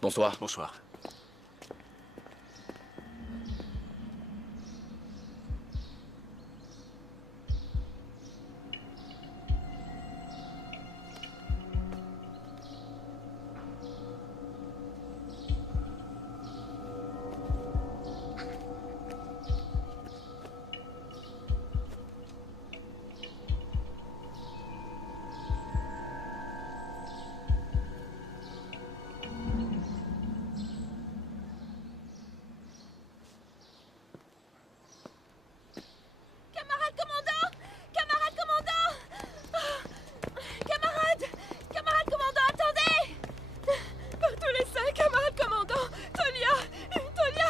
Bonsoir. Bonsoir.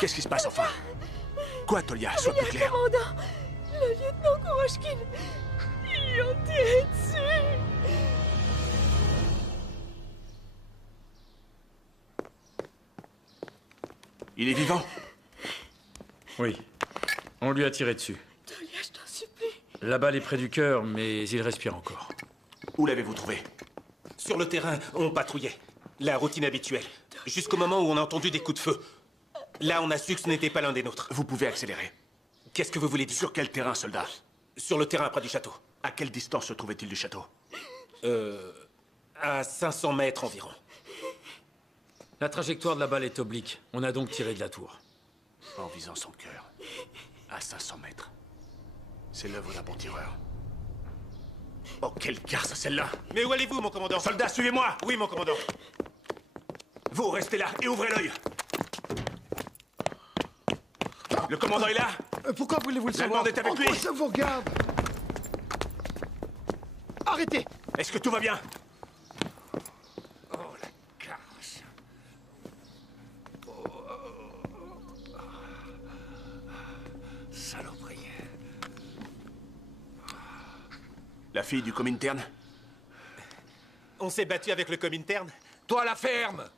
Qu'est-ce qui se passe enfin? Quoi, Tolia? Sois plus clair. Commandant, le lieutenant Kuroshkin, ils lui ont tiré dessus. Il est vivant? Oui. On lui a tiré dessus. Tolia, je t'en supplie. La balle est près du cœur, mais il respire encore. Où l'avez-vous trouvé? Sur le terrain, on patrouillait. La routine habituelle. Jusqu'au moment où on a entendu des coups de feu. Là, on a su que ce n'était pas l'un des nôtres. Vous pouvez accélérer. Qu'est-ce que vous voulez dire? Sur quel terrain, soldat? Sur le terrain près du château. À quelle distance se trouvait-il du château? À 500 mètres environ. La trajectoire de la balle est oblique. On a donc tiré de la tour. En visant son cœur. À 500 mètres. C'est l'œuvre d'un bon tireur. Oh, quelle garce, celle-là! Mais où allez-vous, mon commandant? Soldats, suivez-moi! Oui, mon commandant. Vous, restez là et ouvrez l'œil! Le commandant est là? Pourquoi voulez-vous le savoir? L'Allemand est avec lui. Pourquoi ça vous regarde? Arrêtez! Est-ce que tout va bien? Oh, la garce. Saloperie. La fille du Comintern? On s'est battu avec le Comintern? Toi, la ferme!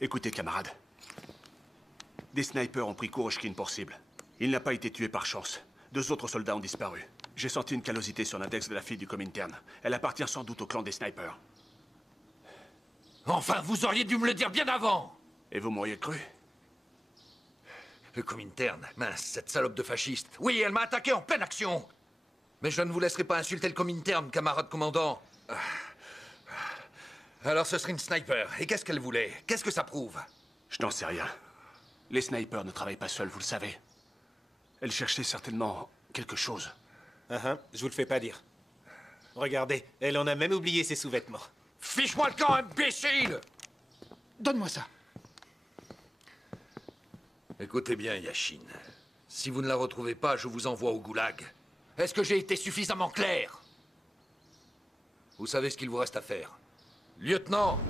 Écoutez, camarades. Des snipers ont pris Kuroshkin pour cible. Il n'a pas été tué par chance. 2 autres soldats ont disparu. J'ai senti une callosité sur l'index de la fille du Comintern. Elle appartient sans doute au clan des snipers. Enfin, vous auriez dû me le dire bien avant! Et vous m'auriez cru? Le Comintern, mince, cette salope de fasciste. Oui, elle m'a attaqué en pleine action. Mais je ne vous laisserai pas insulter le Comintern, camarade commandant. Alors ce serait une sniper. Et qu'est-ce qu'elle voulait? Qu'est-ce que ça prouve? Je n'en sais rien. Les snipers ne travaillent pas seuls, vous le savez. Elle cherchait certainement quelque chose. Je vous le fais pas dire. Regardez, elle en a même oublié ses sous-vêtements. Fiche-moi le camp, imbécile! Donne-moi ça. Écoutez bien, Yashin. Si vous ne la retrouvez pas, je vous envoie au goulag. Est-ce que j'ai été suffisamment clair? Vous savez ce qu'il vous reste à faire. Lieutenant,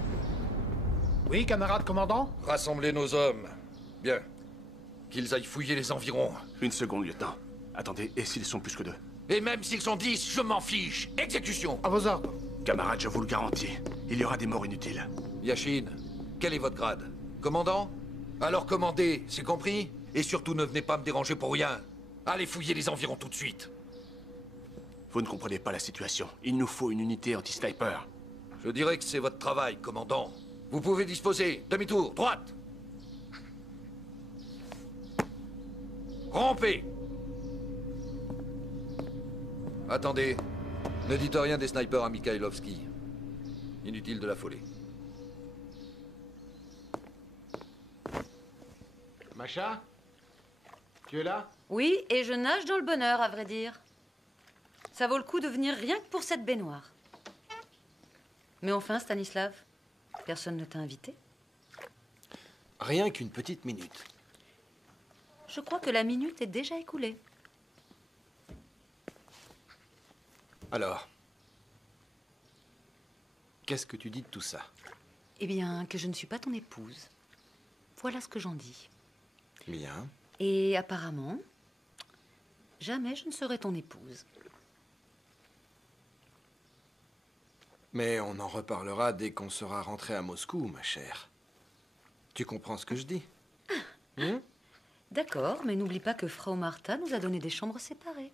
Oui, camarade commandant? rassemblez nos hommes. Bien. Qu'ils aillent fouiller les environs. Une seconde, lieutenant. Attendez, et s'ils sont plus que 2? Et même s'ils sont 10, je m'en fiche. Exécution. À vos ordres. Camarades, je vous le garantis. Il y aura des morts inutiles. Yashin, quel est votre grade? Commandant? Alors commandez, c'est compris? Et surtout ne venez pas me déranger pour rien. Allez fouiller les environs tout de suite. Vous ne comprenez pas la situation. Il nous faut une unité anti-sniper. Je dirais que c'est votre travail, commandant. Vous pouvez disposer. Demi-tour, droite. Rompez. Attendez. Ne dites rien des snipers à Mikhailovski. Inutile de l'affoler. Macha? Tu es là? Oui, et je nage dans le bonheur, à vrai dire. Ça vaut le coup de venir rien que pour cette baignoire. Mais enfin, Stanislav, personne ne t'a invité? Rien qu'une petite minute. Je crois que la minute est déjà écoulée. Alors, qu'est-ce que tu dis de tout ça? Eh bien, que je ne suis pas ton épouse. Voilà ce que j'en dis. Bien. Et apparemment, jamais je ne serai ton épouse. Mais on en reparlera dès qu'on sera rentré à Moscou, ma chère. Tu comprends ce que je dis? D'accord, mais n'oublie pas que Frau Martha nous a donné des chambres séparées.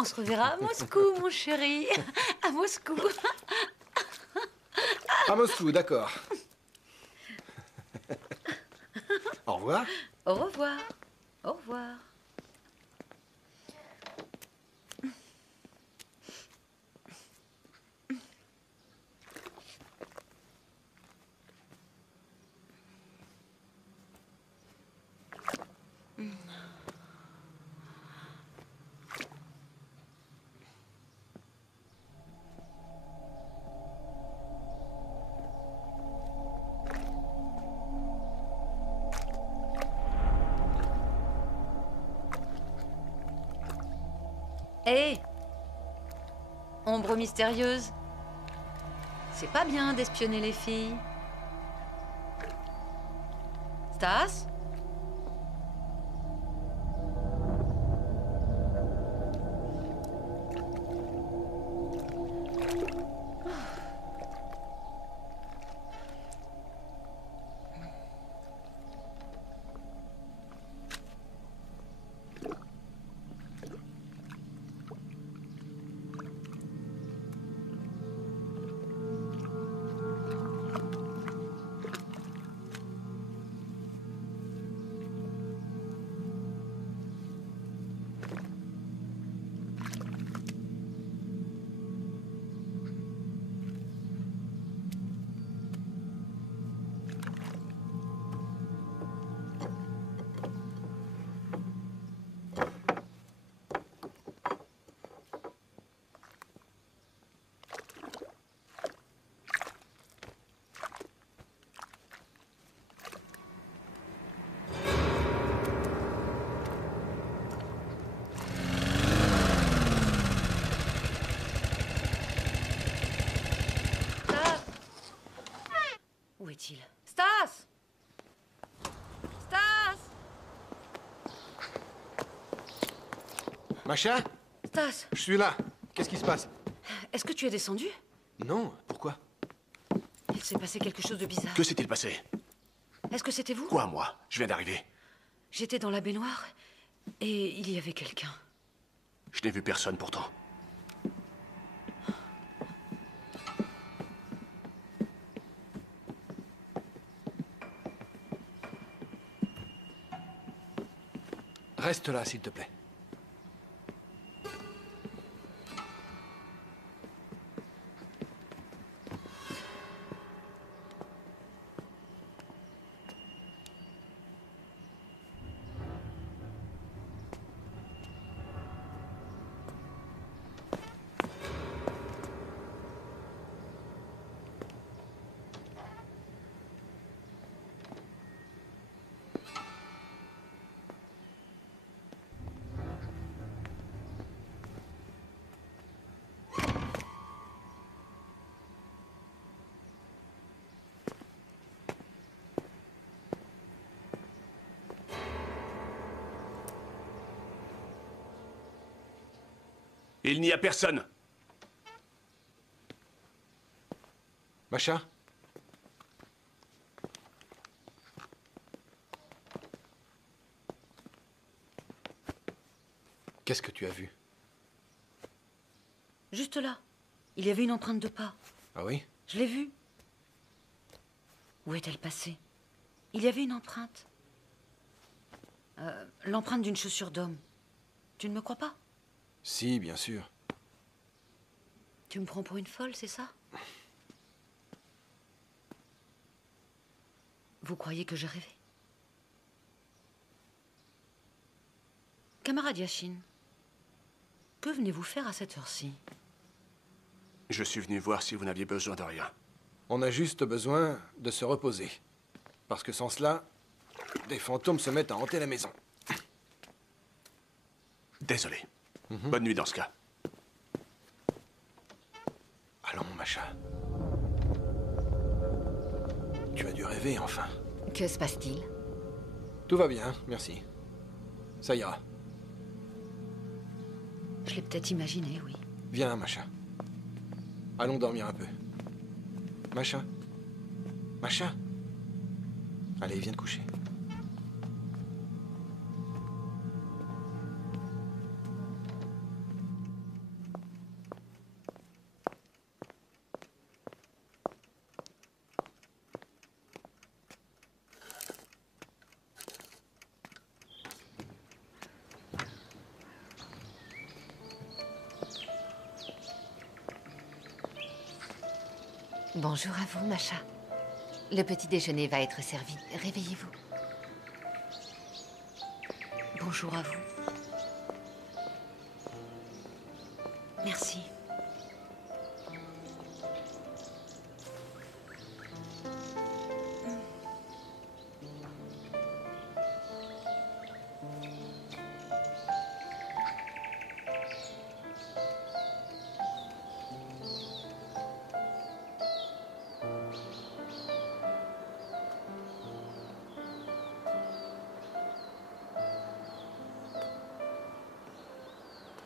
On se reverra à Moscou, mon chéri. À Moscou. À Moscou, d'accord. Au revoir. Au revoir. Au revoir. Hé Ombre mystérieuse. C'est pas bien d'espionner les filles. Stas? Où est-il? Stas! Stas! Macha, Stas, je suis là. Qu'est-ce qui se passe? est-ce que tu es descendu? Non, pourquoi? Il s'est passé quelque chose de bizarre. Que s'est-il passé? Est-ce que c'était vous? Quoi, moi? Je viens d'arriver. J'étais dans la baignoire et il y avait quelqu'un. Je n'ai vu personne pourtant. Reste là, s'il te plaît. Il n'y a personne. Macha? Qu'est-ce que tu as vu? Juste là. Il y avait une empreinte de pas. Ah oui? Je l'ai vue. Où est-elle passée? Il y avait une empreinte. L'empreinte d'une chaussure d'homme. Tu ne me crois pas? Si, bien sûr. Tu me prends pour une folle, c'est ça? Vous croyez que j'ai rêvé? Camarade Yashin, que venez-vous faire à cette heure-ci? Je suis venu voir si vous n'aviez besoin de rien. On a juste besoin de se reposer. Parce que sans cela, des fantômes se mettent à hanter la maison. Désolé. Bonne nuit dans ce cas. Allons, Macha. Tu as dû rêver, enfin. Que se passe-t-il? Tout va bien, merci. Ça ira. Je l'ai peut-être imaginé, oui. Viens, Macha. Allons dormir un peu. Macha? Macha? Allez, viens te coucher. Bonjour à vous, Macha. Le petit déjeuner va être servi. Réveillez-vous. Bonjour à vous. Merci.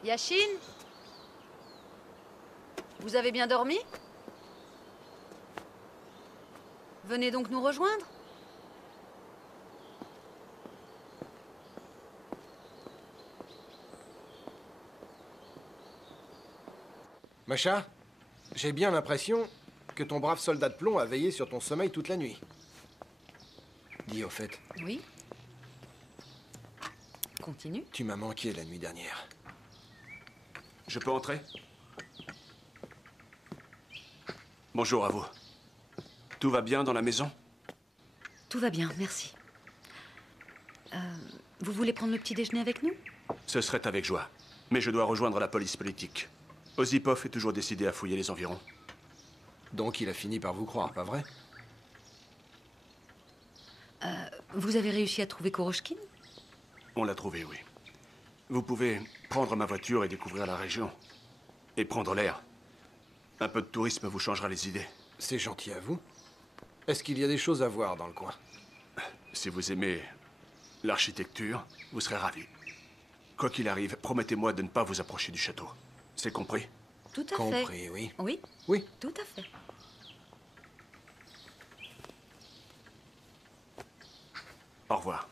Yashin? Vous avez bien dormi? Venez donc nous rejoindre. Macha, j'ai bien l'impression que ton brave soldat de plomb a veillé sur ton sommeil toute la nuit. Dis au fait, Oui. Continue. tu m'as manqué la nuit dernière. Je peux entrer? Bonjour à vous. Tout va bien dans la maison? Tout va bien, merci. Vous voulez prendre le petit déjeuner avec nous? Ce serait avec joie. Mais je dois rejoindre la police politique. Osipov est toujours décidé à fouiller les environs. Donc il a fini par vous croire, pas vrai? Vous avez réussi à trouver Korochkin? On l'a trouvé, oui. Vous pouvez prendre ma voiture et découvrir la région. Et prendre l'air. Un peu de tourisme vous changera les idées. C'est gentil à vous. Est-ce qu'il y a des choses à voir dans le coin? Si vous aimez l'architecture, vous serez ravis. Quoi qu'il arrive, promettez-moi de ne pas vous approcher du château. C'est compris? Tout à fait. Compris, oui. Oui, Oui. tout à fait. Au revoir.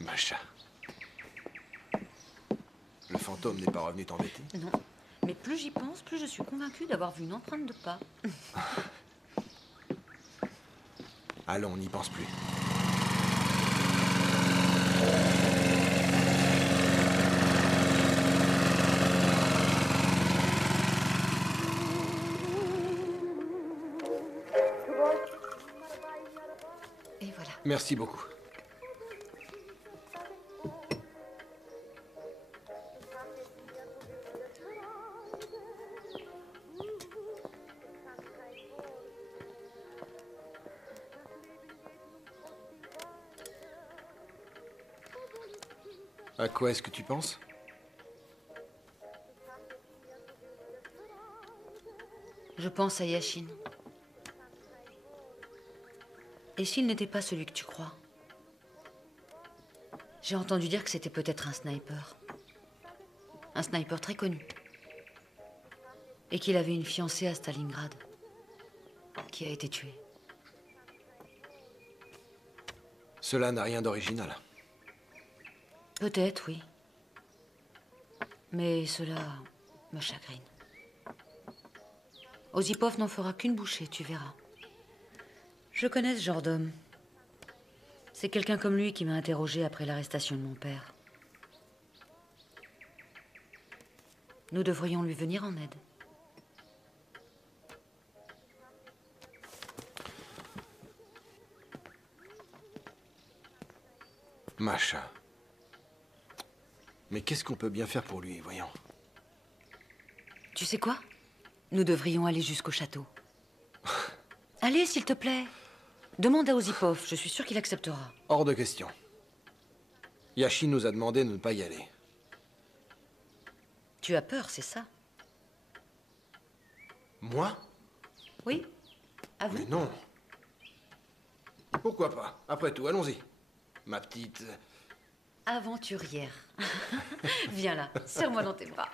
Macha. Le fantôme n'est pas revenu t'embêter? Non. Mais plus j'y pense, plus je suis convaincue d'avoir vu une empreinte de pas. Allons, on n'y pense plus. Et voilà. Merci beaucoup. À quoi est-ce que tu penses? Je pense à Yashin. Et s'il n'était pas celui que tu crois? J'ai entendu dire que c'était peut-être un sniper. Un sniper très connu. Et qu'il avait une fiancée à Stalingrad. Qui a été tuée. Cela n'a rien d'original. Peut-être, oui. Mais cela me chagrine. Osipov n'en fera qu'une bouchée, tu verras. Je connais ce genre d'homme. C'est quelqu'un comme lui qui m'a interrogé après l'arrestation de mon père. Nous devrions lui venir en aide. Macha. Mais qu'est-ce qu'on peut bien faire pour lui, voyons? Tu sais quoi? Nous devrions aller jusqu'au château. Allez, s'il te plaît. Demande à Osipov, je suis sûre qu'il acceptera. Hors de question. Yashin nous a demandé de ne pas y aller. Tu as peur, c'est ça? Moi? Oui? À vous? Mais non. Pourquoi pas? Après tout, allons-y. Ma petite... Aventurière. Viens là, serre-moi dans tes bras.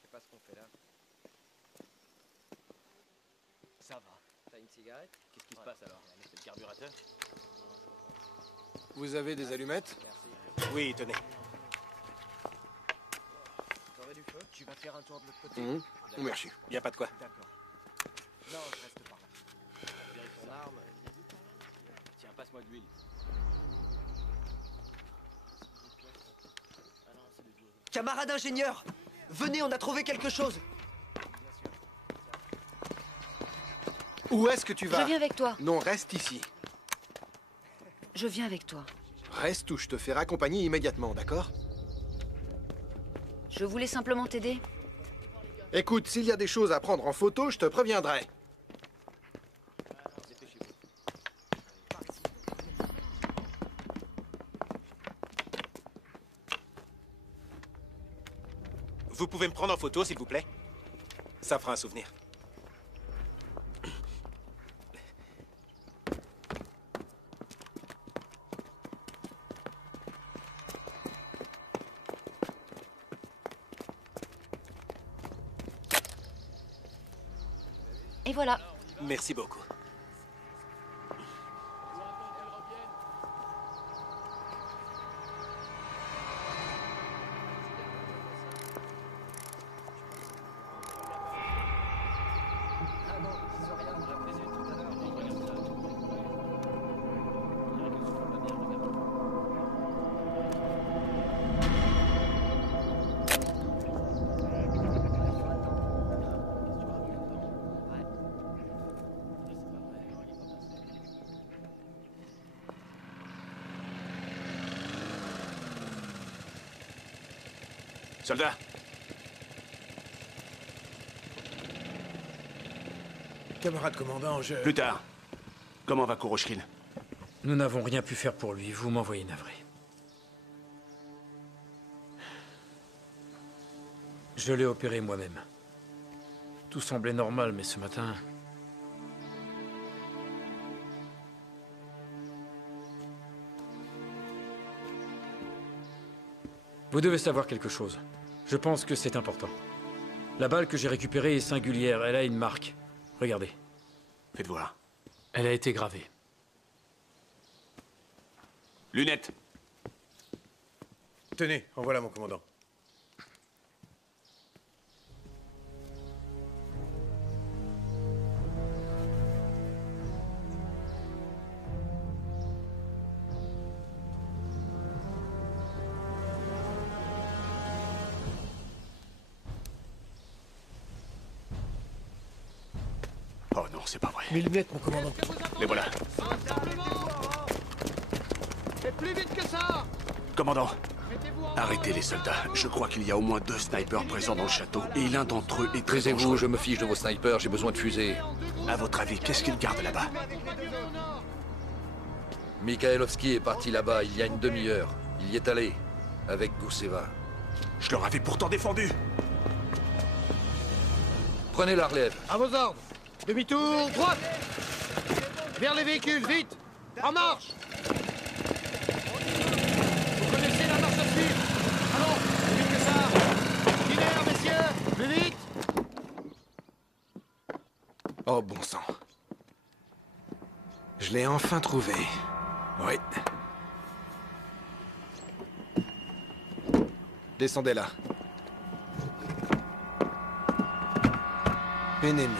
C'est pas ce qu'on fait là. Ça va. T'as une cigarette? Qu'est-ce qui se passe alors? C'est le carburateur? Vous avez des allumettes? Merci. Oui, tenez. T'aurais du feu? Tu vas faire un tour de l'autre côté? D'accord. Merci. Y a pas de quoi. D'accord. Non, je reste par là. Vérifie ton arme. Tiens, passe-moi de l'huile. Camarade ingénieur, venez, on a trouvé quelque chose. Où est-ce que tu vas? Je viens avec toi. Non, reste ici. Je viens avec toi. Reste ou je te fais raccompagner immédiatement, d'accord? Je voulais simplement t'aider. Écoute, s'il y a des choses à prendre en photo, je te préviendrai. Vous pouvez me prendre en photo, s'il vous plaît? Ça fera un souvenir. Et voilà. Merci beaucoup. Soldat! Camarade commandant, je... Plus tard. Comment va Kuroshkin? Nous n'avons rien pu faire pour lui, vous m'envoyez navré. Je l'ai opéré moi-même. Tout semblait normal, mais ce matin... Vous devez savoir quelque chose. Je pense que c'est important. La balle que j'ai récupérée est singulière, elle a une marque. Regardez. Faites voir. Elle a été gravée. Lunettes! Tenez, en voilà mon commandant. Oh non, c'est pas vrai. Mes lunettes, mon commandant. Les voilà. Et plus vite que ça! Commandant, arrêtez les soldats. Je crois qu'il y a au moins 2 snipers présents dans le château, et l'un d'entre eux est très Taisez-vous, dangereux. je me fiche de vos snipers, j'ai besoin de fusées. À votre avis, qu'est-ce qu'ils gardent là-bas? Mikhailovski est parti là-bas il y a une demi-heure. Il y est allé, avec Gousseva. Je leur avais pourtant défendu. Prenez la relève. À vos ordres. Demi-tour, droite! Vers les véhicules, vite! En marche! Vous connaissez la marche à suivre! Allons, plus vite que ça! Linéaire, messieurs! Plus vite! Oh, bon sang. Je l'ai enfin trouvé. Oui. Descendez là. Pénémunde.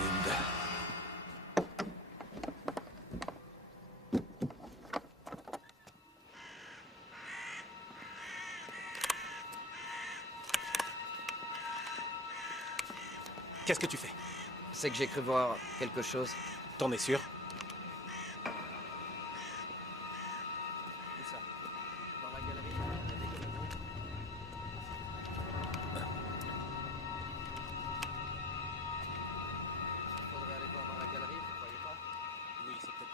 Qu'est-ce que tu fais? C'est que j'ai cru voir quelque chose. T'en es sûr? Où ça? Dans la galerie. Faudrait aller voir dans la galerie, vous croyez pas? Oui, c'est peut-être...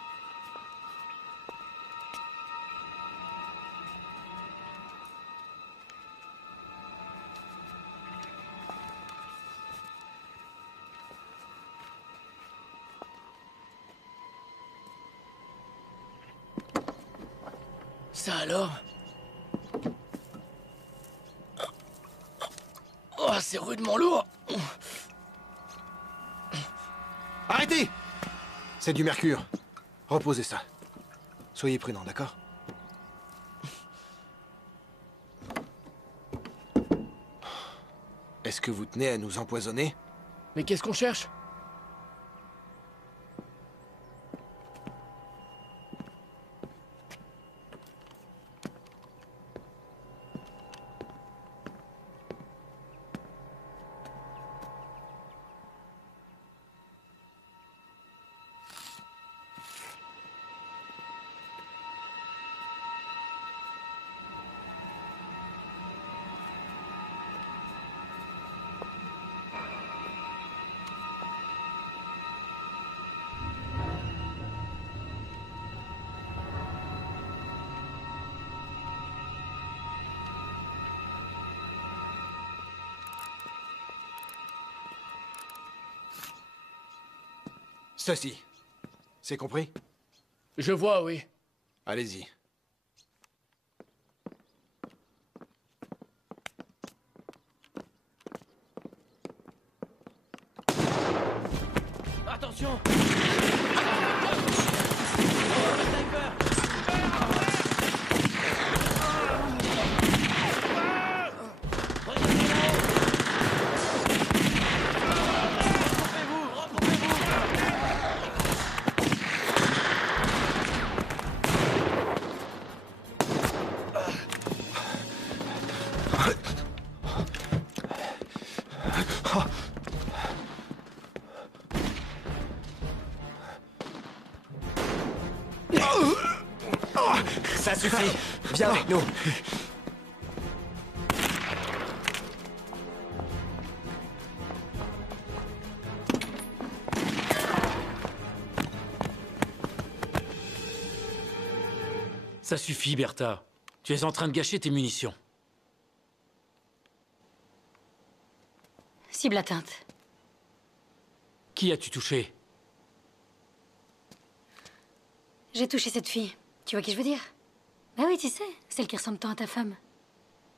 Ça alors? Oh, c'est rudement lourd! Arrêtez! C'est du mercure. Reposez ça. Soyez prudents, d'accord? Est-ce que vous tenez à nous empoisonner? Mais qu'est-ce qu'on cherche? Ceci. C'est compris? Je vois, oui. Allez-y. Attention! Ça suffit. Viens avec nous. Ça suffit, Bertha. Tu es en train de gâcher tes munitions. Cible atteinte. Qui as-tu touché? J'ai touché cette fille. Tu vois qui je veux dire? Bah oui, tu sais, celle qui ressemble tant à ta femme.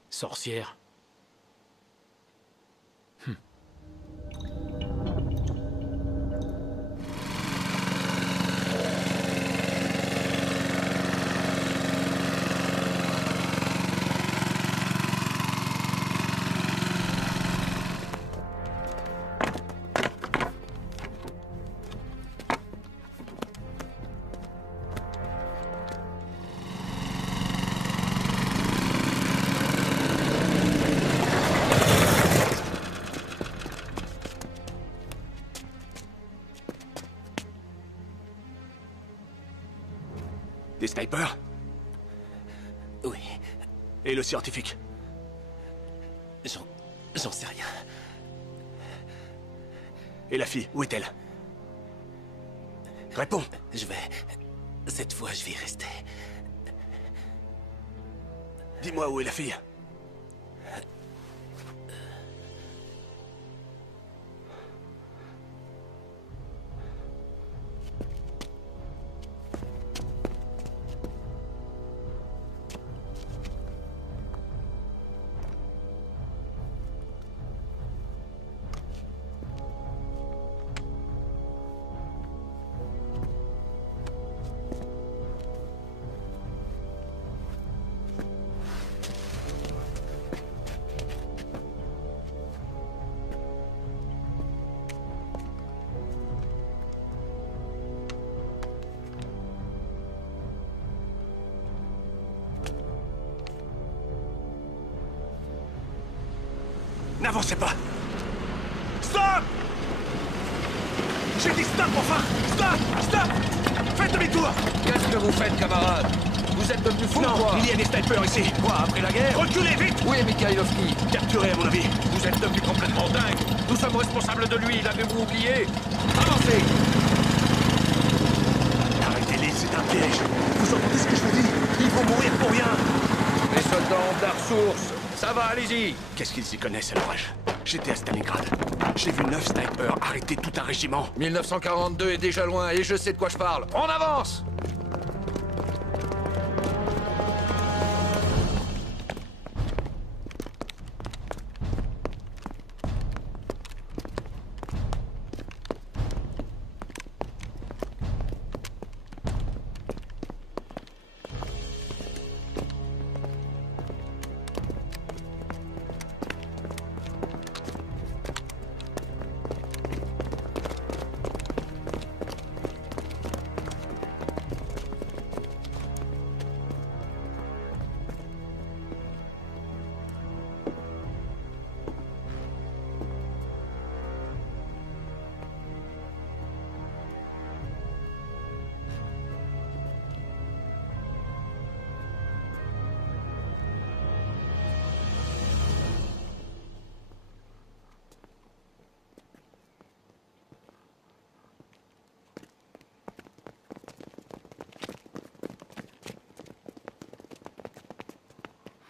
Sorcière. Des snipers? Oui. Et le scientifique? J'en sais rien. Et la fille, où est-elle? Réponds. Cette fois, je vais y rester. Dis-moi où est la fille? N'avancez pas! Stop! J'ai dit stop, enfin! Stop! Stop! Faites demi-tour! Qu'est-ce que vous faites, camarades? Vous êtes devenus fous, Non, quoi? il y a des snipers ici! Quoi, après la guerre? Reculez, vite! Où est Mikhailovski? Capturé, à mon avis. Vous êtes devenus complètement dingue. Nous sommes responsables de lui, l'avez-vous oublié? Avancez! Arrêtez-les, c'est un piège! Vous entendez ce que je vous dis? Ils vont mourir pour rien! Les soldats ont de la ressource. Ça va, allez-y! Qu'est-ce qu'ils y connaissent à l'orage? J'étais à Stalingrad. J'ai vu 9 snipers arrêter tout un régiment. 1942 est déjà loin et je sais de quoi je parle. On avance!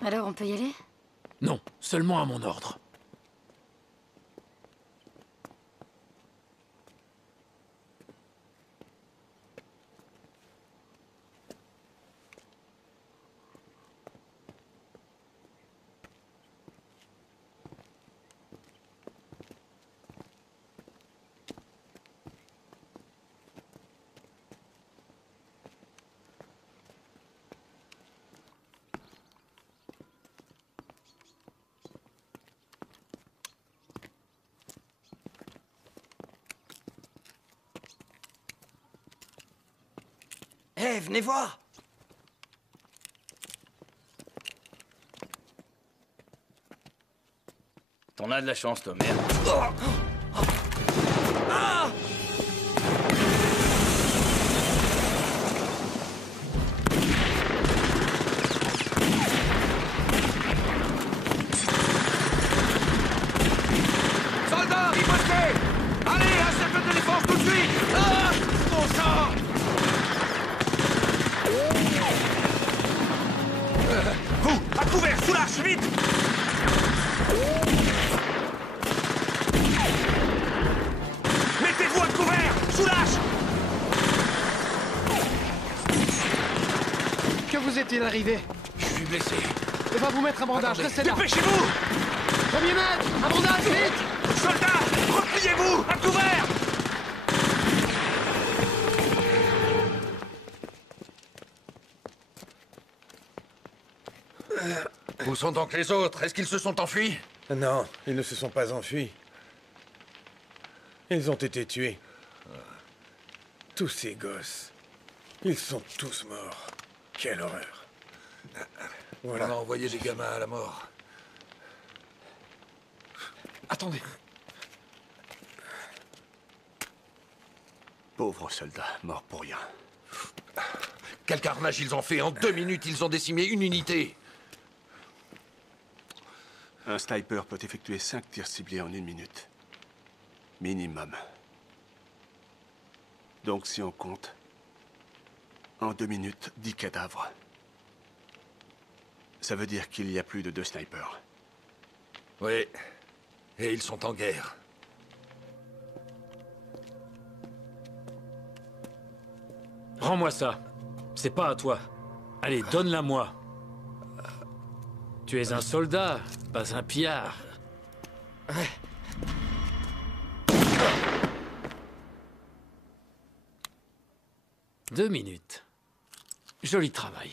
Alors, on peut y aller? Non, seulement à mon ordre. Hé, venez voir! T'en as de la chance, toi, merde. Ah! Soldats, ripostez! Allez, un cercle de défense tout de suite! Ah! Mon sang! Vous, à couvert, sous l'arche, vite! Mettez-vous à couvert, sous l'arche! Que vous est-il arrivé? Je suis blessé. On va vous mettre un bandage, Attendez. restez là. Dépêchez-vous! Premier maître, un bandage, vite! Soldats, repliez-vous, à couvert! Où sont donc les autres? Est-ce qu'ils se sont enfuis? Non, ils ne se sont pas enfuis. Ils ont été tués. Tous ces gosses. Ils sont tous morts. Quelle horreur. Voilà. On a envoyé des gamins à la mort. Attendez. Pauvres soldats, morts pour rien. Quel carnage ils ont fait! En 2 minutes, ils ont décimé une unité! Un sniper peut effectuer 5 tirs ciblés en 1 minute. Minimum. Donc si on compte, en 2 minutes, 10 cadavres. Ça veut dire qu'il y a plus de 2 snipers. Oui. Et ils sont en guerre. Rends-moi ça. C'est pas à toi. Allez, donne-la-moi. Tu es un soldat, pas un pillard. Ouais. Deux minutes. Joli travail.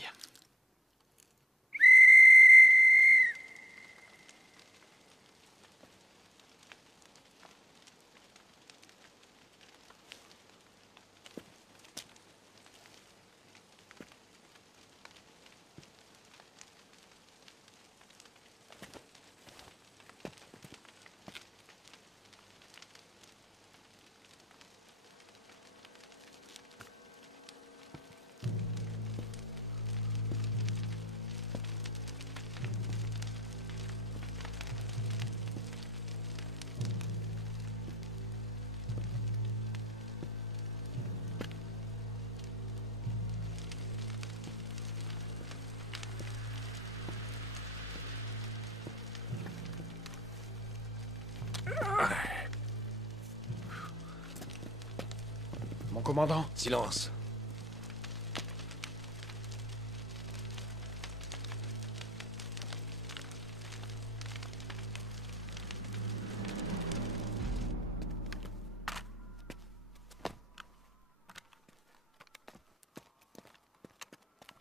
Mon commandant. Silence.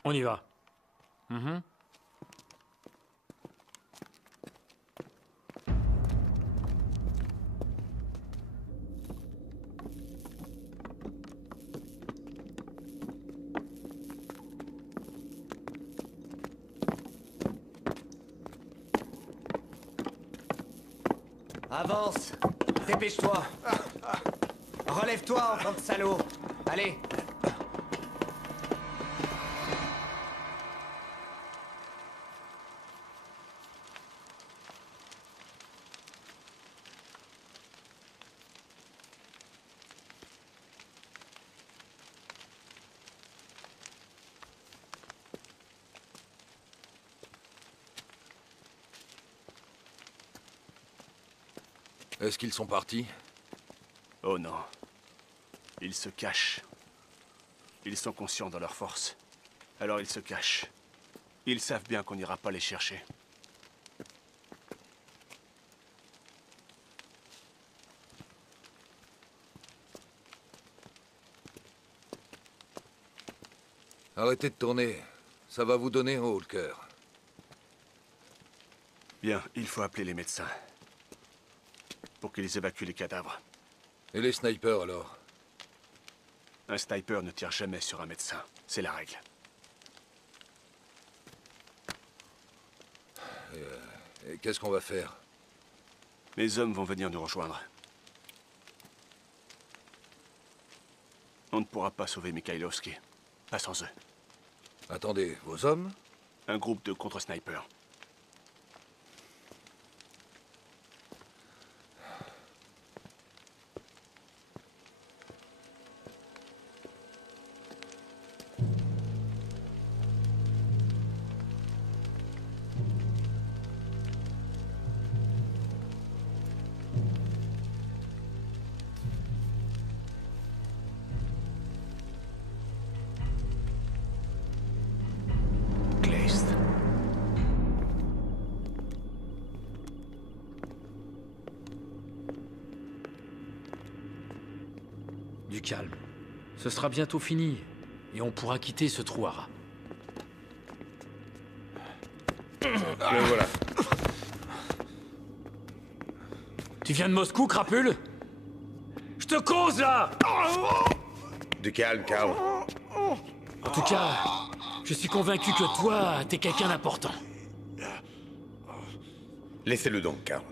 On y va. Mhm. Avance. Dépêche-toi. Relève-toi, enfant de salaud. Allez. Est-ce qu'ils sont partis? Oh non. Ils se cachent. Ils sont conscients de leur force. Alors ils se cachent. Ils savent bien qu'on n'ira pas les chercher. Arrêtez de tourner. Ça va vous donner un haut le cœur. Bien, il faut appeler les médecins. Pour qu'ils évacuent les cadavres. Et les snipers, alors? Un sniper ne tire jamais sur un médecin. C'est la règle. Et qu'est-ce qu'on va faire? Mes hommes vont venir nous rejoindre. On ne pourra pas sauver Mikhailovski. Pas sans eux. Attendez, vos hommes? Un groupe de contre-snipers. Du calme. Ce sera bientôt fini, et on pourra quitter ce trou à rats. Le voilà. Tu viens de Moscou, crapule? Je te cause, là! Du calme, Karl. En tout cas, je suis convaincu que toi, t'es quelqu'un d'important. Laissez-le donc, Karl.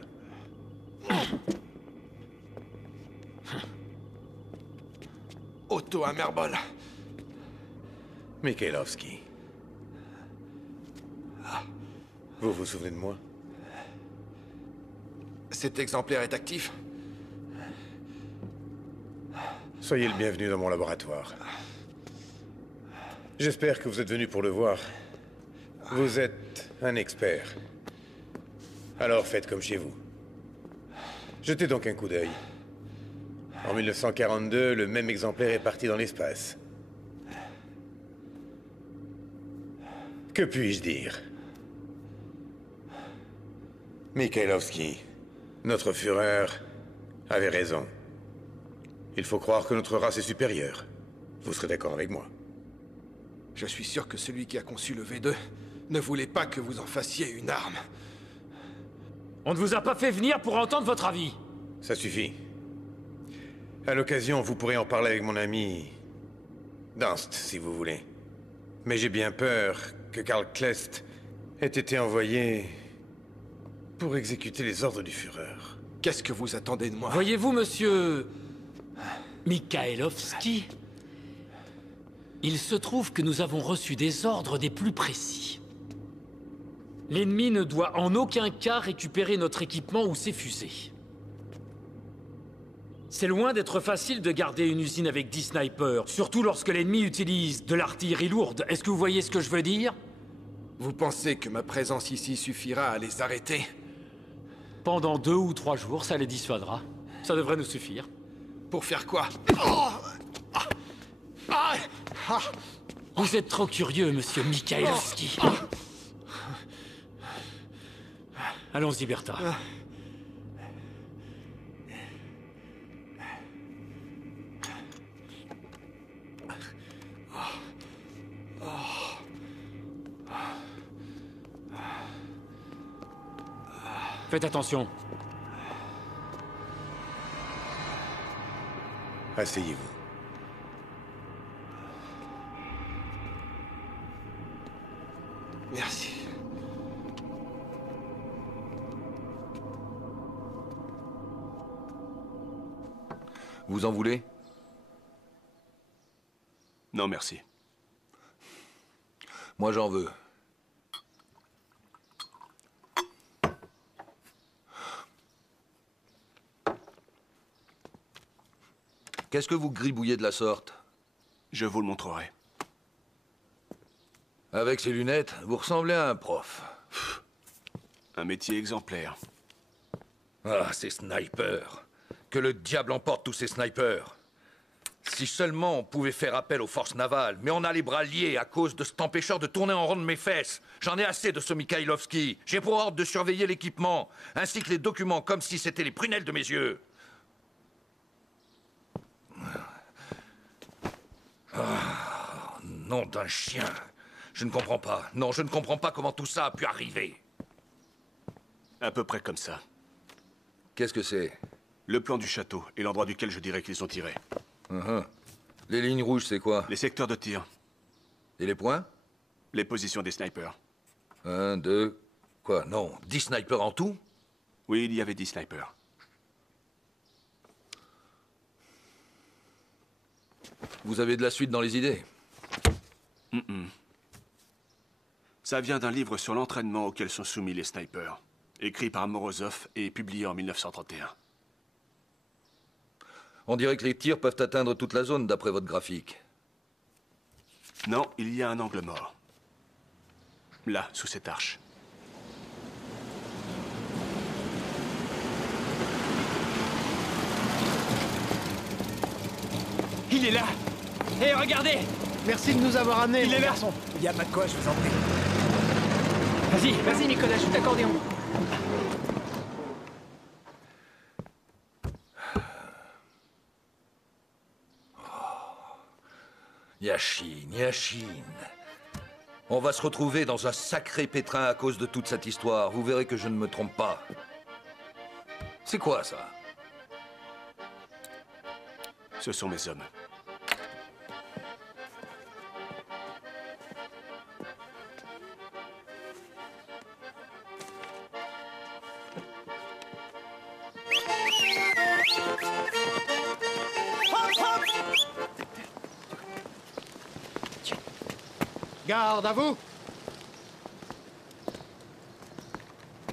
Otto Hammerbol. Mikhailovski. Vous vous souvenez de moi? Cet exemplaire est actif? Soyez le bienvenu dans mon laboratoire. J'espère que vous êtes venu pour le voir. Vous êtes un expert. Alors faites comme chez vous. Jetez donc un coup d'œil. En 1942, le même exemplaire est parti dans l'espace. Que puis-je dire? Mikhailovski, notre Führer avait raison. Il faut croire que notre race est supérieure. Vous serez d'accord avec moi? Je suis sûr que celui qui a conçu le V2 ne voulait pas que vous en fassiez une arme. On ne vous a pas fait venir pour entendre votre avis. Ça suffit. À l'occasion, vous pourrez en parler avec mon ami... Dunst, si vous voulez. Mais j'ai bien peur que Karl Klest ait été envoyé... pour exécuter les ordres du Führer. Qu'est-ce que vous attendez de moi? Voyez-vous, monsieur... Mikhailovski, il se trouve que nous avons reçu des ordres des plus précis. L'ennemi ne doit en aucun cas récupérer notre équipement ou ses fusées. C'est loin d'être facile de garder une usine avec 10 snipers, surtout lorsque l'ennemi utilise de l'artillerie lourde. Est-ce que vous voyez ce que je veux dire? Vous pensez que ma présence ici suffira à les arrêter? Pendant 2 ou 3 jours, ça les dissuadera. Ça devrait nous suffire. Pour faire quoi? Vous êtes trop curieux, monsieur Mikhailovski. Allons-y, Bertha. Faites attention. Asseyez-vous. Merci. Vous en voulez? Non, merci. Moi, j'en veux. Qu'est-ce que vous gribouillez de la sorte? Je vous le montrerai. Avec ces lunettes, vous ressemblez à un prof. Un métier exemplaire. Ah, ces snipers. Que le diable emporte tous ces snipers. Si seulement on pouvait faire appel aux forces navales, mais on a les bras liés à cause de cet empêcheur de tourner en rond de mes fesses. J'en ai assez de ce Mikhailovski. J'ai pour ordre de surveiller l'équipement, ainsi que les documents, comme si c'était les prunelles de mes yeux. Ah, nom d'un chien. Je ne comprends pas. Non, je ne comprends pas comment tout ça a pu arriver. À peu près comme ça. Qu'est-ce que c'est? Le plan du château et l'endroit duquel je dirais qu'ils ont tiré. Les lignes rouges, c'est quoi? Les secteurs de tir. Et les points? Les positions des snipers. 1, 2... Quoi? Non, 10 snipers en tout? Oui, il y avait 10 snipers. Vous avez de la suite dans les idées? Ça vient d'un livre sur l'entraînement auquel sont soumis les snipers. Écrit par Morozov et publié en 1931. On dirait que les tirs peuvent atteindre toute la zone d'après votre graphique. Non, il y a un angle mort. Là, sous cette arche. Il est là. Hé, regardez. Merci de nous avoir amenés, Il est là. garçon. Il y a pas de quoi, je vous en prie. Vas-y, Nicolas, joue d'accordéon. Yachine, Yachine. On va se retrouver dans un sacré pétrin à cause de toute cette histoire. Vous verrez que je ne me trompe pas. C'est quoi, ça? Ce sont mes hommes. Garde à vous.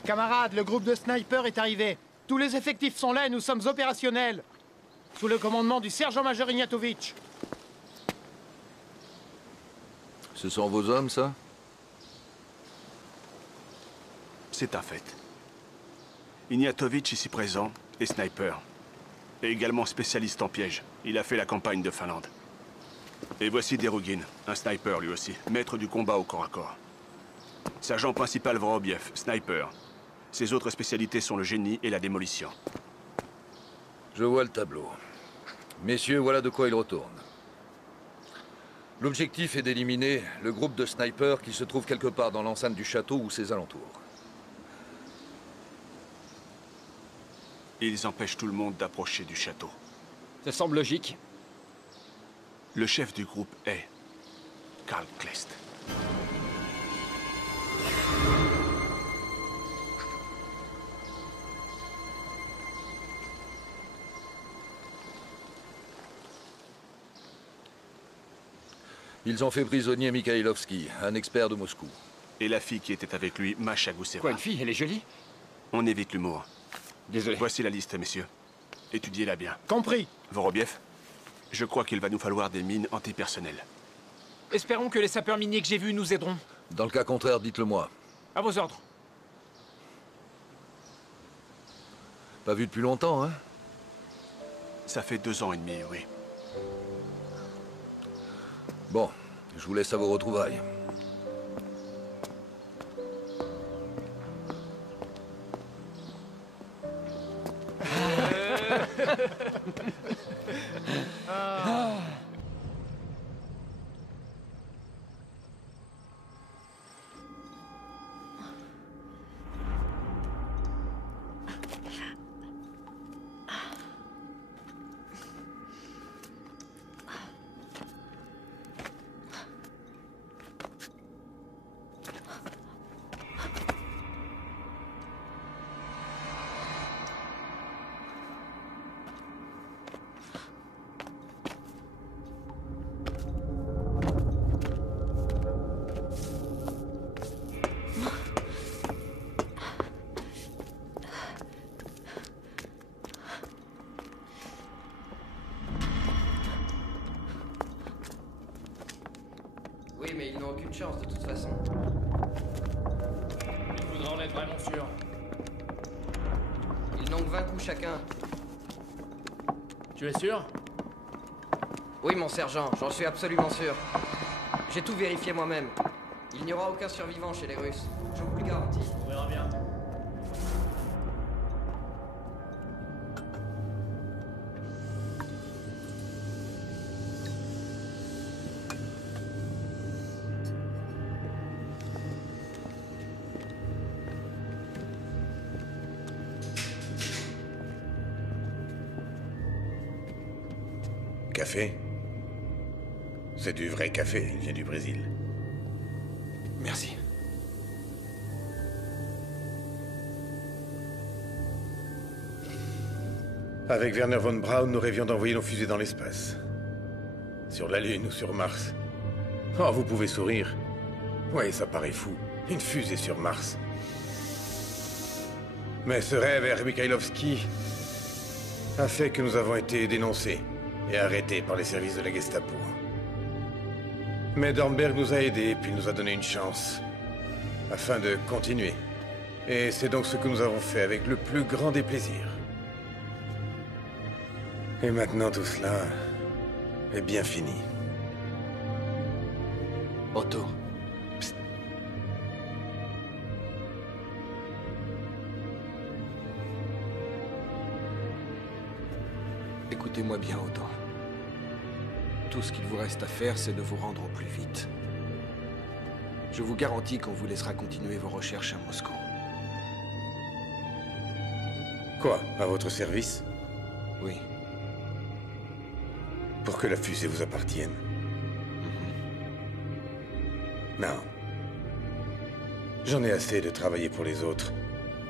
Camarades, le groupe de snipers est arrivé. Tous les effectifs sont là et nous sommes opérationnels. Sous le commandement du sergent-major Ignatovic. Ce sont vos hommes, ça? C'est un fait. Ignatovic, ici présent, est sniper. Et également spécialiste en piège. Il a fait la campagne de Finlande. Et voici Derugin, un sniper lui aussi, maître du combat au corps à corps. Sergent principal Vorobiev, sniper. Ses autres spécialités sont le génie et la démolition. Je vois le tableau. Messieurs, voilà de quoi il retourne. L'objectif est d'éliminer le groupe de snipers qui se trouve quelque part dans l'enceinte du château ou ses alentours. Ils empêchent tout le monde d'approcher du château. Ça semble logique. Le chef du groupe est Karl Klest. Ils ont fait prisonnier Mikhailovski, un expert de Moscou. Et la fille qui était avec lui, Masha Gousseva. Quoi, une fille? Elle est jolie? On évite l'humour. Désolé. Voici la liste, messieurs. Étudiez-la bien. Compris. Vorobiev, je crois qu'il va nous falloir des mines antipersonnelles. Espérons que les sapeurs miniers que j'ai vus nous aideront. Dans le cas contraire, dites-le moi. À vos ordres. Pas vu depuis longtemps, hein? Ça fait 2 ans et demi, oui. Bon, je vous laisse à vos retrouvailles. Oui, mais ils n'ont aucune chance de toute façon. Il faudra en être vraiment sûr. Ils n'ont que 20 coups chacun. Tu es sûr? Oui, mon sergent, j'en suis absolument sûr. J'ai tout vérifié moi-même. Il n'y aura aucun survivant chez les Russes. Je vous le garantis. On verra bien. Café? c'est du vrai café, il vient du Brésil. Merci. Avec Werner von Braun, nous rêvions d'envoyer nos fusées dans l'espace. Sur la Lune ou sur Mars. Oh, vous pouvez sourire. Oui, ça paraît fou. Une fusée sur Mars. Mais ce rêve, Herr Mikhailovsky, a fait que nous avons été dénoncés et arrêtés par les services de la Gestapo. Mais Dornberg nous a aidés, puis il nous a donné une chance, afin de continuer. Et c'est donc ce que nous avons fait avec le plus grand des plaisirs. Et maintenant tout cela est bien fini. Otto. Psst. Écoutez-moi bien, Otto. Tout ce qu'il vous reste à faire, c'est de vous rendre au plus vite. Je vous garantis qu'on vous laissera continuer vos recherches à Moscou. Quoi? À votre service? Oui. Pour que la fusée vous appartienne? Non. J'en ai assez de travailler pour les autres.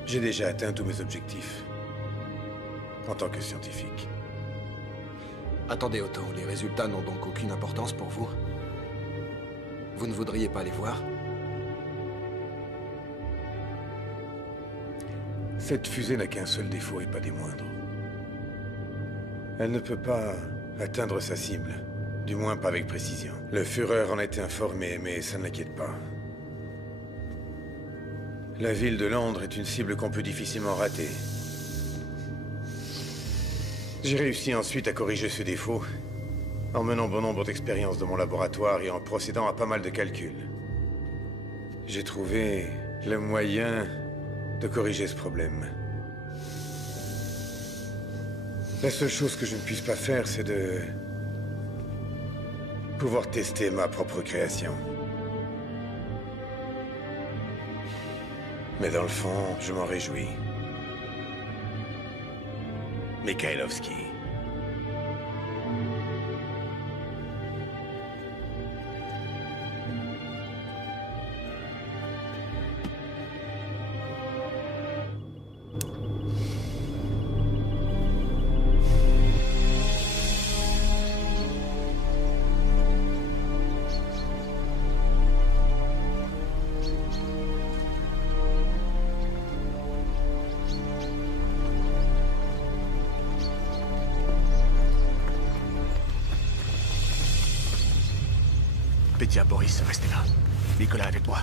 J'ai déjà atteint tous mes objectifs. En tant que scientifique. Attendez, Otto, les résultats n'ont donc aucune importance pour vous? Vous ne voudriez pas les voir? Cette fusée n'a qu'un seul défaut et pas des moindres. Elle ne peut pas atteindre sa cible. Du moins pas avec précision. Le Führer en était informé, mais ça ne l'inquiète pas. La ville de Londres est une cible qu'on peut difficilement rater. J'ai réussi ensuite à corriger ce défaut, en menant bon nombre d'expériences dans mon laboratoire et en procédant à pas mal de calculs. J'ai trouvé le moyen de corriger ce problème. La seule chose que je ne puisse pas faire, c'est de pouvoir tester ma propre création. Mais dans le fond, je m'en réjouis. Mikhailovsky. Petya, Boris, restez là. Nicolas avec moi.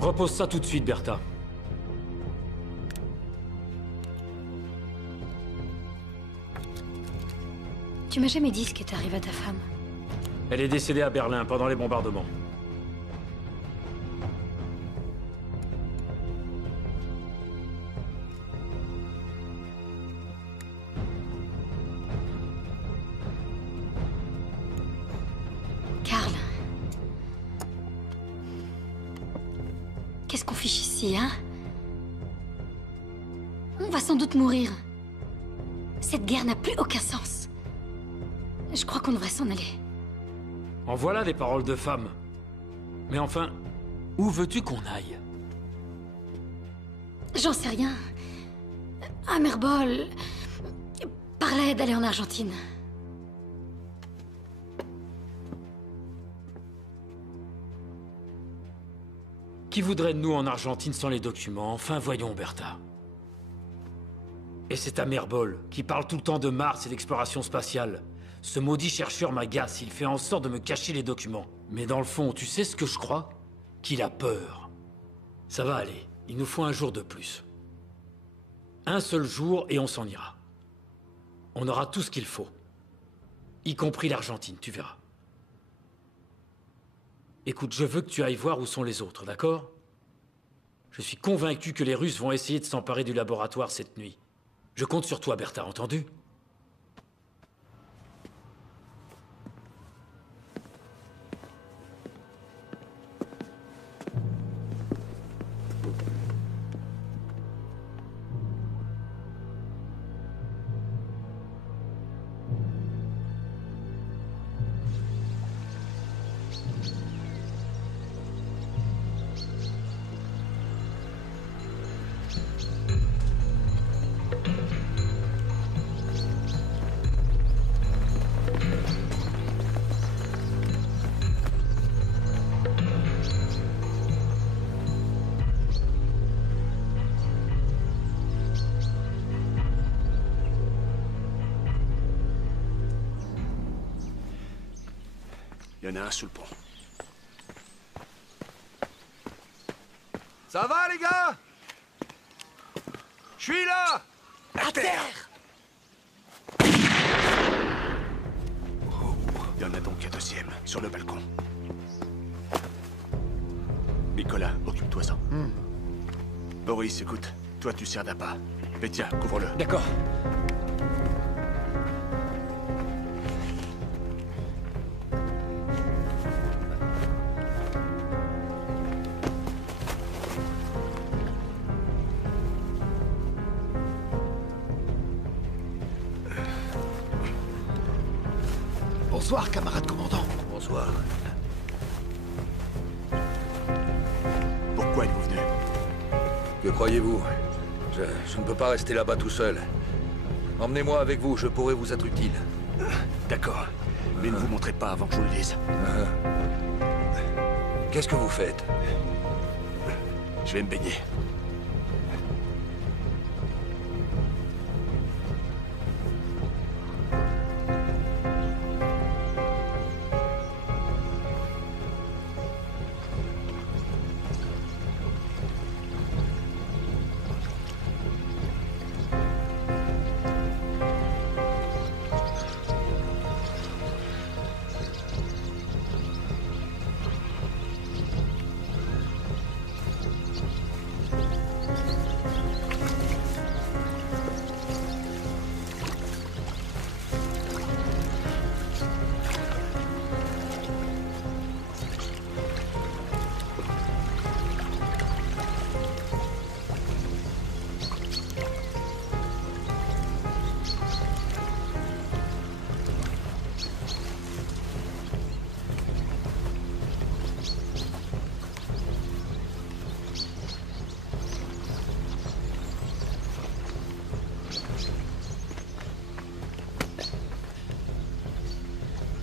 Repose ça tout de suite, Bertha. Tu m'as jamais dit ce qui est arrivé à ta femme. Elle est décédée à Berlin pendant les bombardements. Karl. Qu'est-ce qu'on fiche ici, hein? On va sans doute mourir. Cette guerre n'a plus aucun sens. Je crois qu'on devrait s'en aller. En voilà des paroles de femme. Mais enfin, où veux-tu qu'on aille? J'en sais rien. Amerbol parlait d'aller en Argentine. Qui voudrait de nous en Argentine sans les documents? Enfin, voyons, Bertha. Et c'est Amerbol qui parle tout le temps de Mars et d'exploration spatiale. Ce maudit chercheur m'agace, il fait en sorte de me cacher les documents. Mais dans le fond, tu sais ce que je crois? Qu'il a peur. Ça va aller, il nous faut un jour de plus. Un seul jour et on s'en ira. On aura tout ce qu'il faut. Y compris l'Argentine, tu verras. Écoute, je veux que tu ailles voir où sont les autres, d'accord? Je suis convaincu que les Russes vont essayer de s'emparer du laboratoire cette nuit. Je compte sur toi, Bertha, entendu? Il y en a un sous le pont. Ça va, les gars? Je suis là! À terre! Il y en a donc un deuxième, sur le balcon. Nicolas, occupe-toi-en. Boris, écoute, toi tu sers d'appât. Petya, couvre-le. D'accord. Bonsoir, camarade commandant. Bonsoir. Pourquoi êtes-vous venu? Que croyez-vous? Je ne peux pas rester là-bas tout seul. Emmenez-moi avec vous, je pourrai vous être utile. D'accord. Mais ne vous montrez pas avant que je vous le dise. Qu'est-ce que vous faites? Je vais me baigner.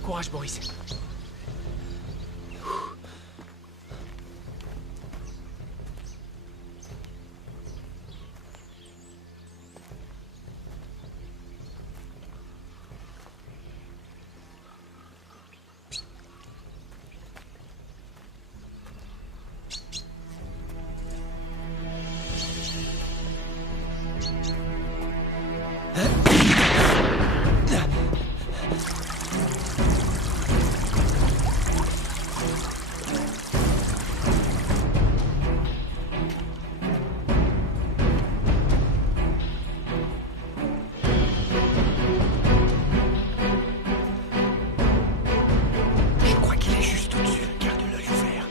Courage, Boris. Je crois qu'il est juste au-dessus. Garde l'œil ouvert.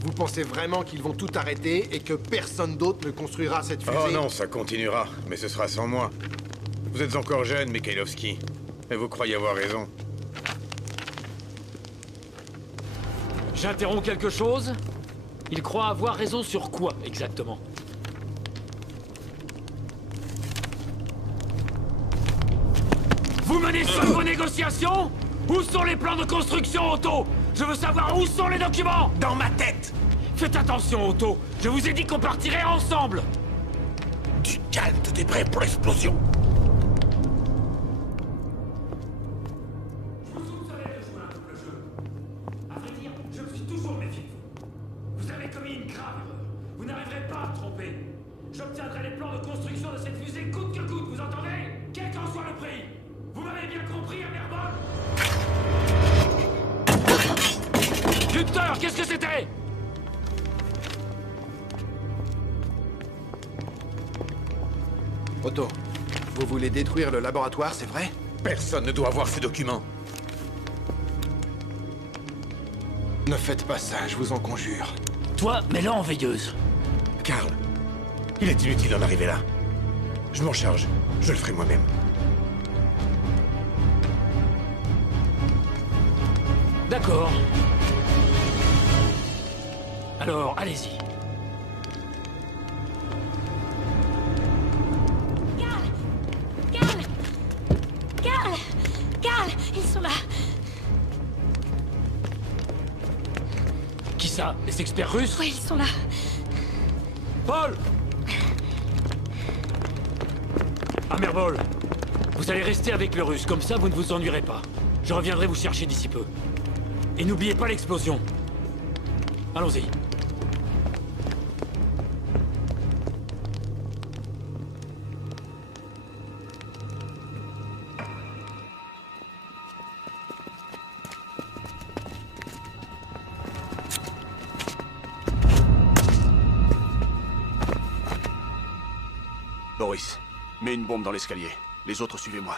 Vous pensez vraiment qu'ils vont tout arrêter et que personne d'autre ne construira cette fusée? Oh non, ça continuera, mais ce sera sans moi. Vous êtes encore jeune, Mikhailovski, et vous croyez avoir raison. J'interromps quelque chose? Il croit avoir raison sur quoi, exactement? Vous menez seuls vos négociations? Où sont les plans de construction, Otto? Je veux savoir où sont les documents! Dans ma tête! Faites attention, Otto! Je vous ai dit qu'on partirait ensemble! Du calme, t'es prêt pour l'explosion! Vous soupçonnez de jouer un double jeu. À vrai dire, je me suis toujours méfié de vous. Vous avez commis une grave erreur. Vous n'arriverez pas à me tromper. J'obtiendrai les plans de construction de cette fusée coûte que coûte, vous entendez? Quel qu'en soit le prix! Vous m'avez bien compris, Amerbol? Victor, qu'est-ce que c'était? Otto, vous voulez détruire le laboratoire, c'est vrai? Personne ne doit voir ces documents. Ne faites pas ça, je vous en conjure. Toi, mets-le en veilleuse. Karl, il est inutile d'en arriver là. Je m'en charge, je le ferai moi-même. D'accord. Alors, allez-y. Karl, ils sont là. Qui ça? Les experts russes? Oui, ils sont là. Paul! Amerbol, vous allez rester avec le russe, comme ça vous ne vous ennuierez pas. Je reviendrai vous chercher d'ici peu. Et n'oubliez pas l'explosion. Allons-y. Boris, mets une bombe dans l'escalier. Les autres, suivez-moi.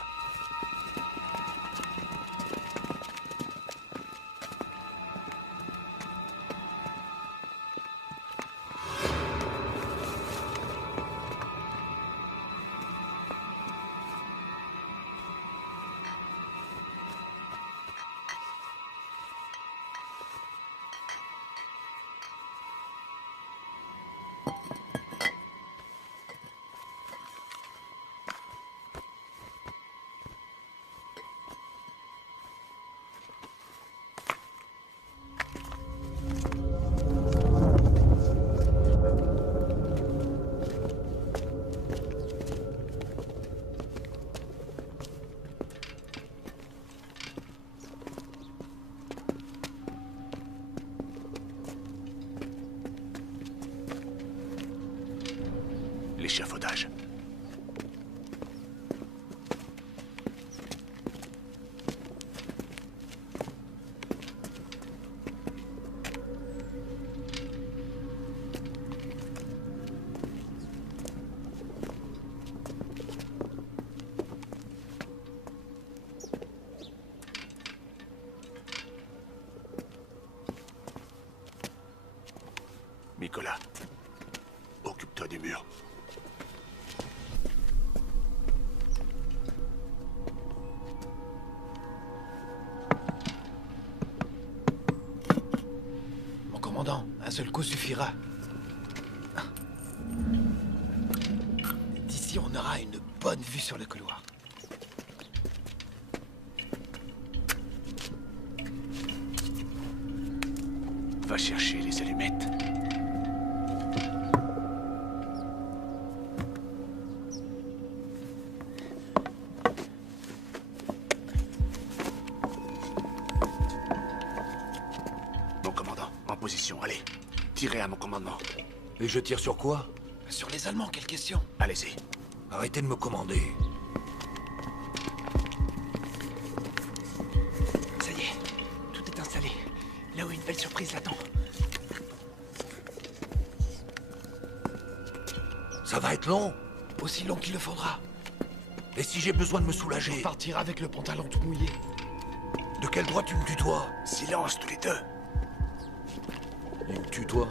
L'échafaudage. Nicolas, occupe-toi du mur. Mon commandant, un seul coup suffira. D'ici, on aura une bonne vue sur le couloir. Va chercher les allumettes. Mon commandant, en position, allez. Tirez à mon commandement. Et je tire sur quoi? Sur les Allemands, quelle question? Allez-y. Arrêtez de me commander. Ça y est, tout est installé. Là où une belle surprise l'attend. Ça va être long? Aussi long qu'il le faudra. Et si j'ai besoin de me soulager? On partira avec le pantalon tout mouillé. De quel droit tu me tutoies? Silence, tous les deux. Il me tutoie?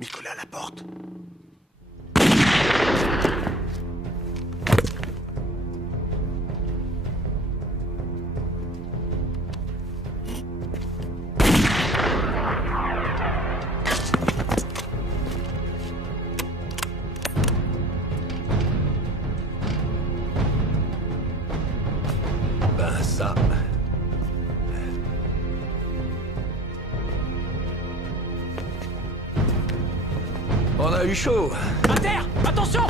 Nicolas, la porte. Ben ça... On a eu chaud. À terre! Attention!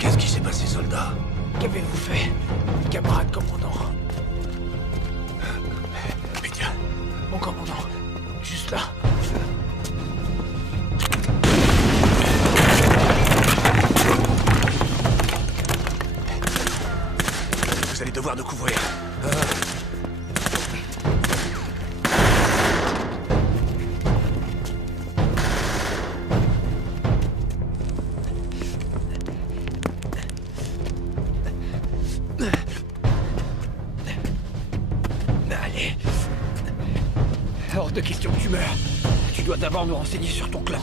Qu'est-ce qui s'est passé, soldat? Qu'avez-vous fait, camarade commandant? Pédia. Mon commandant, juste là. Vous allez devoir nous couvrir. Allez. Hors de question que tu meurs. Tu dois d'abord nous renseigner sur ton clan.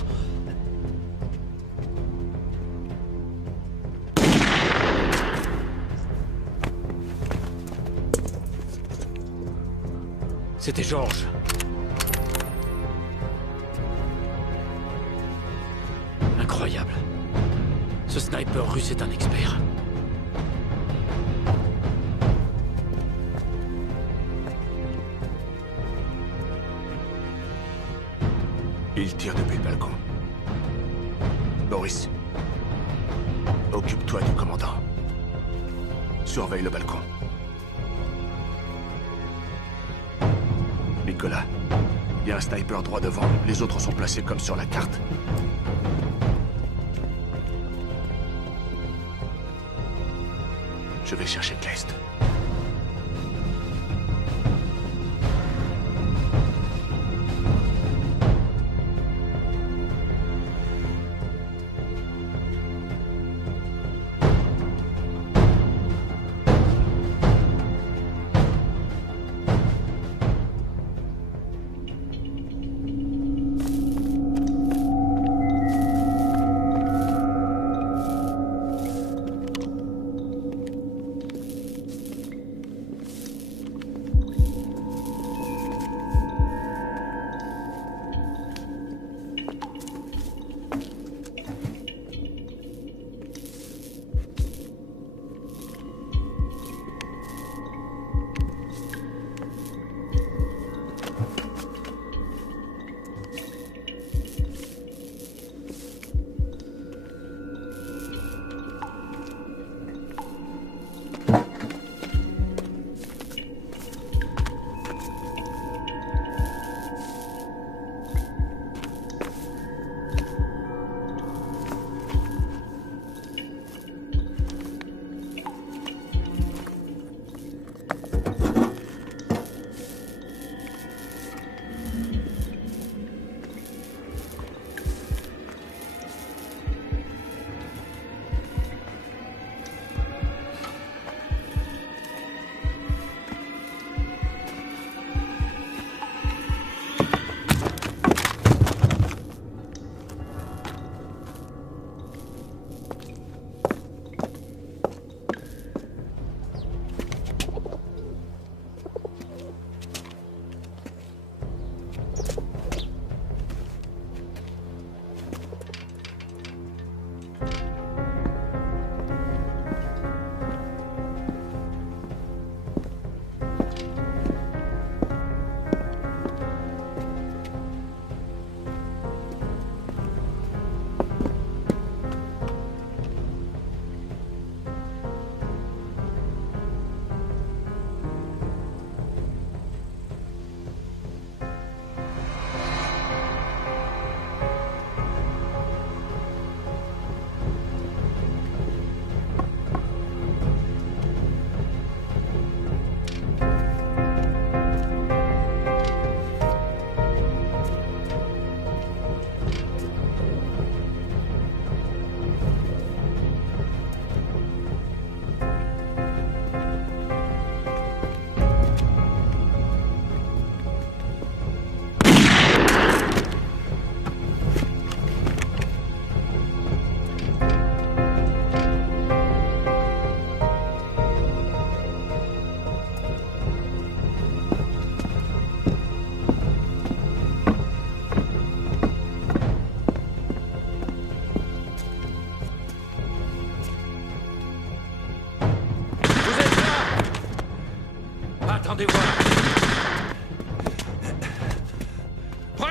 C'était Georges. Incroyable. Ce sniper russe est un expert. Il tire depuis le balcon. Boris, occupe-toi du commandant. Surveille le balcon. Nicolas, il y a un sniper droit devant. Les autres sont placés comme sur la carte. Je vais chercher Kleist.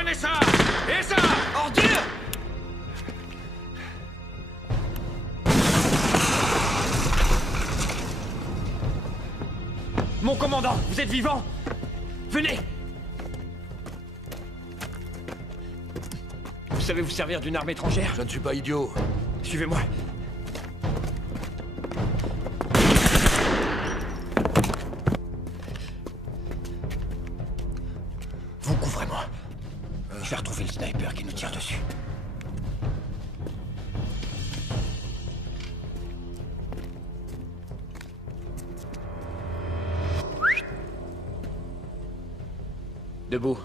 Prenez ça! Et ça! Ordure! Mon commandant, vous êtes vivant? Venez! Vous savez vous servir d'une arme étrangère? Je ne suis pas idiot. Suivez-moi. Vous couvrez-moi. Je vais retrouver le sniper qui nous tire dessus. Debout.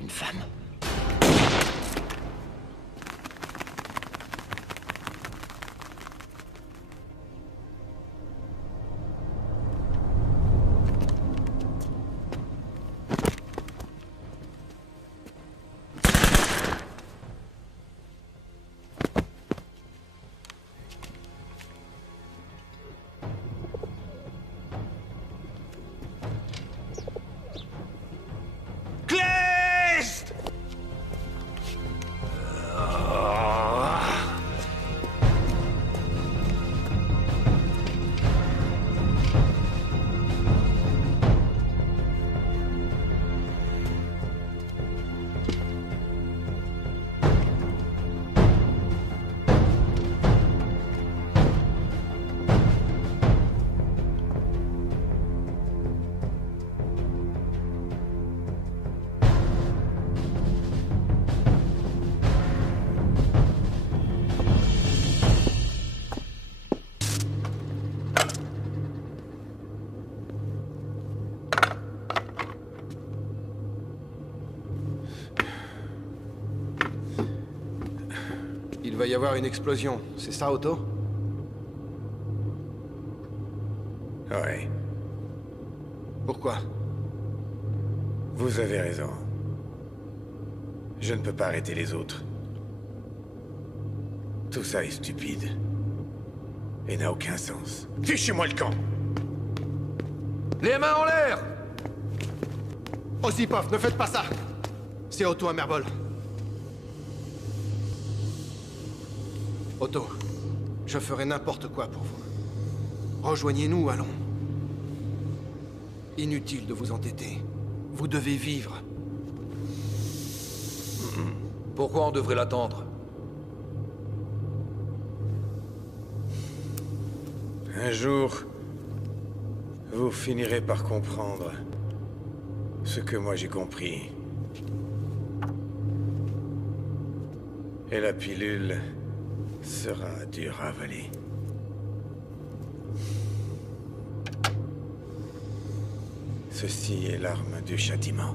Une femme. Il va y avoir une explosion, c'est ça, Otto? Ouais. Pourquoi? Vous avez raison. Je ne peux pas arrêter les autres. Tout ça est stupide. Et n'a aucun sens. Fichez-moi le camp! Les mains en l'air! Osipov, ne faites pas ça! C'est Otto à Merbol. Otto, je ferai n'importe quoi pour vous. Rejoignez-nous, allons. Inutile de vous entêter. Vous devez vivre. Pourquoi on devrait l'attendre? Un jour, vous finirez par comprendre ce que moi j'ai compris. Et la pilule sera dure à avaler. Ceci est l'arme du châtiment.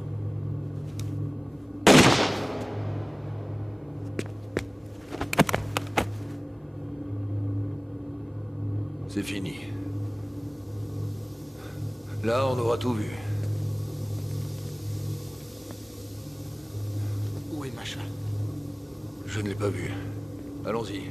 C'est fini. Là, on aura tout vu. Où est Masha? Je ne l'ai pas vu. Allons-y.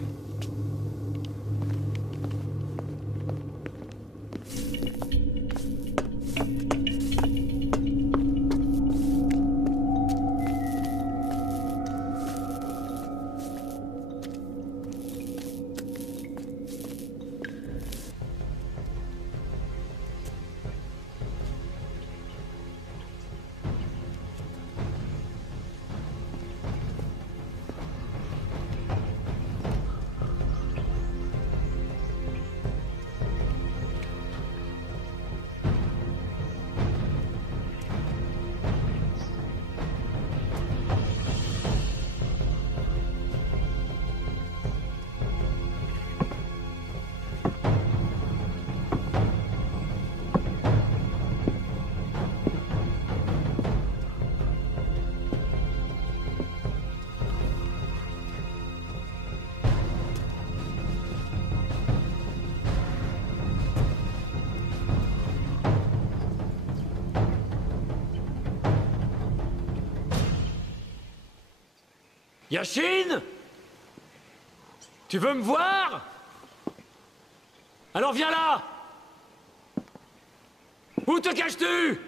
Yashin? Tu veux me voir? Alors viens là! Où te caches-tu?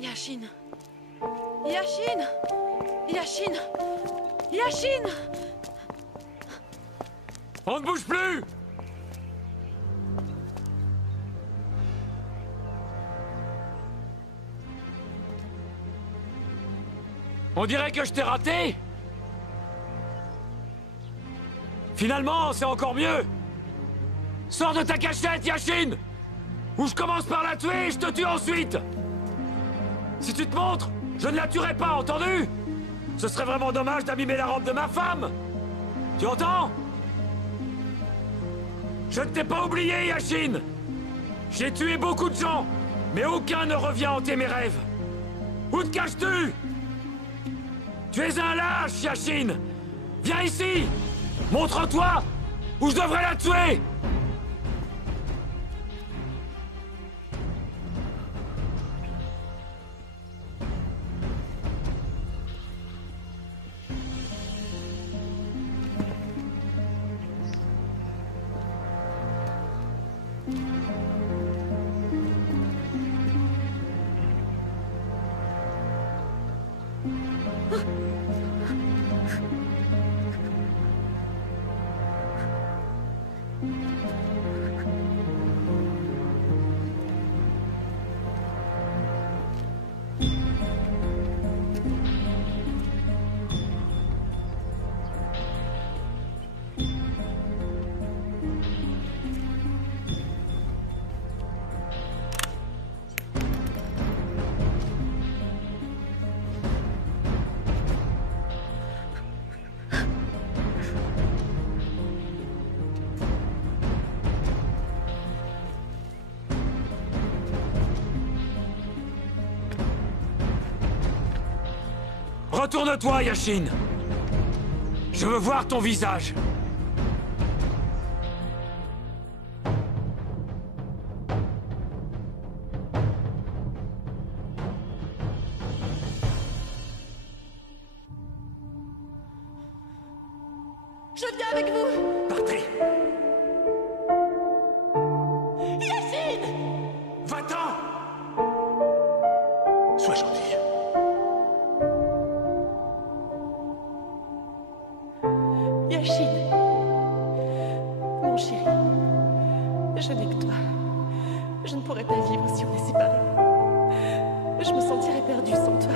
Yashin! Yashin! Yashin! Yashin! On ne bouge plus! On dirait que je t'ai raté? Finalement, c'est encore mieux! Sors de ta cachette, Yashin! Ou je commence par la tuer et je te tue ensuite! Si tu te montres, je ne la tuerai pas, entendu? Ce serait vraiment dommage d'abîmer la robe de ma femme! Tu entends? Je ne t'ai pas oublié, Yashin! J'ai tué beaucoup de gens, mais aucun ne revient hanter mes rêves! Où te caches-tu? Tu es un lâche, Yashin! Viens ici! Montre-toi! Ou je devrais la tuer! Retourne-toi, Yashin! Je veux voir ton visage! Je viens avec vous! Partez! Yashin! Va-t'en! Sois gentil. Yashin! Mon chéri, je n'ai que toi. Je ne pourrais pas vivre si on est séparés. Je me sentirais perdue sans toi.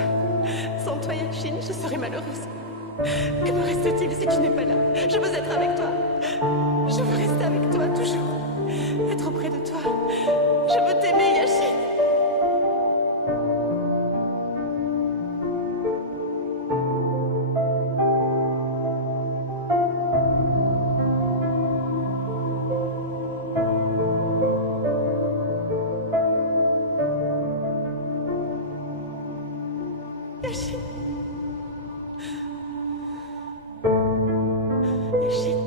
Sans toi, Yashin, je serais malheureuse. Que me reste-t-il si tu n'es pas là? Je veux être avec toi. Je veux rester avec toi toujours. Être auprès de toi. Je veux t'aimer, Yashin. Yashin. Yashin.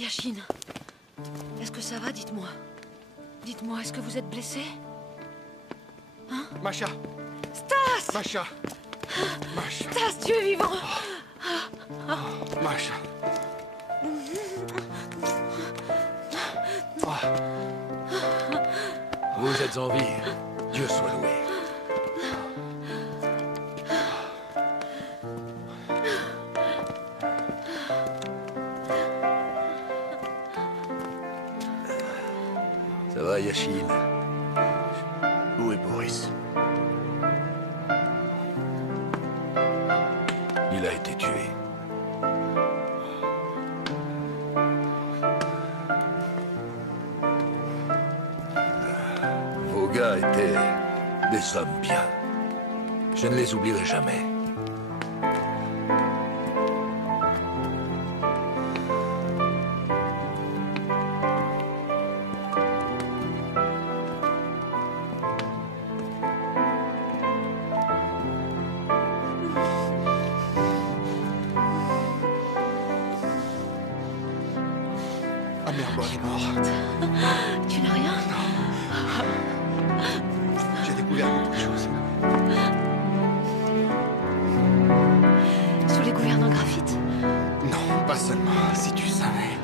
Yashin, est-ce que ça va? Dites-moi. Dites-moi, est-ce que vous êtes blessé? Hein? Masha! Stas! Masha! Masha! Stas, tu es vivant! Masha! Vous êtes en vie. Dieu soit loué. Ça va, Yashin? Où est Boris? Il a été tué. Vos gars étaient des hommes bien. Je ne les oublierai jamais. Amerbol est mort. Tu n'as rien? J'ai découvert beaucoup de choses. Sous les gouvernements graphite? Non, pas seulement. Si tu savais.